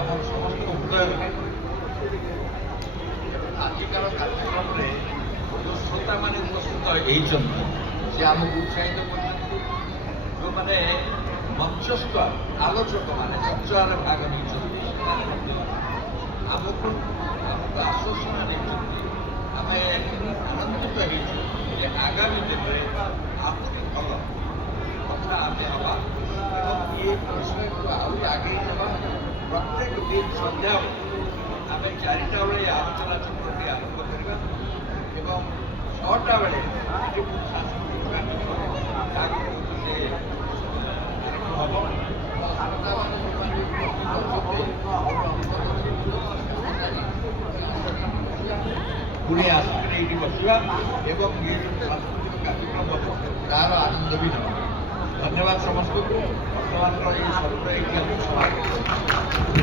আমার সমস্ত উদয় ଆଜିକାର କାର୍ଯ୍ୟକ୍ରମରେ ଶ୍ରୋତାମାନେ ଉପସ୍ଥିତ ହେଇଛନ୍ତି ସେ ଆମକୁ ଉତ୍ସାହିତ କରୁଛନ୍ତି। ଯେଉଁମାନେ ମଞ୍ଚସ୍ଥ ଆଲୋଚକମାନେ ଚର୍ଚ୍ଚାରେ ଭାଗ ନେଇଛନ୍ତି ସେମାନେ ମଧ୍ୟ ଆମକୁ ଆଶ୍ୱାସନା ଦେଇଛନ୍ତି। ଆମେ ଆନନ୍ଦିତ ହେଇଛୁ ଯେ ଆଗାମୀ ଦିନରେ ଆହୁରି ଭଲ କଥା ଆମେ ହେବା ଏବଂ ଏ ବିଷୟକୁ ଆହୁରି ଆଗେଇ ନେବା। ପ୍ରତ୍ୟେକ ଦିନ ସନ୍ଧ୍ୟାବେଳେ ଆମେ 4ଟା ବେଳେ ଆଲୋଚନା ଚକ୍ରଟି ଆରମ୍ଭ କରିବା ଏବଂ 6ଟା ବେଳେ ସାଂସ୍କୃତିକ କାର୍ଯ୍ୟକ୍ରମ ଆରମ୍ଭ ହେବ। ପୁଣି ଆସିକିରି ଏଇଠି ବସିବା ଏବଂ ଏ ସାଂସ୍କୃତିକ କାର୍ଯ୍ୟକ୍ରମ ତାର ଆନନ୍ଦ ବି ନେବା। ଧନ୍ୟବାଦ ସମସ୍ତଙ୍କୁ। ବର୍ତ୍ତମାନର ଏଇ ସତ୍ର ଏଇଠି ଆମେ ସମାପ୍ତ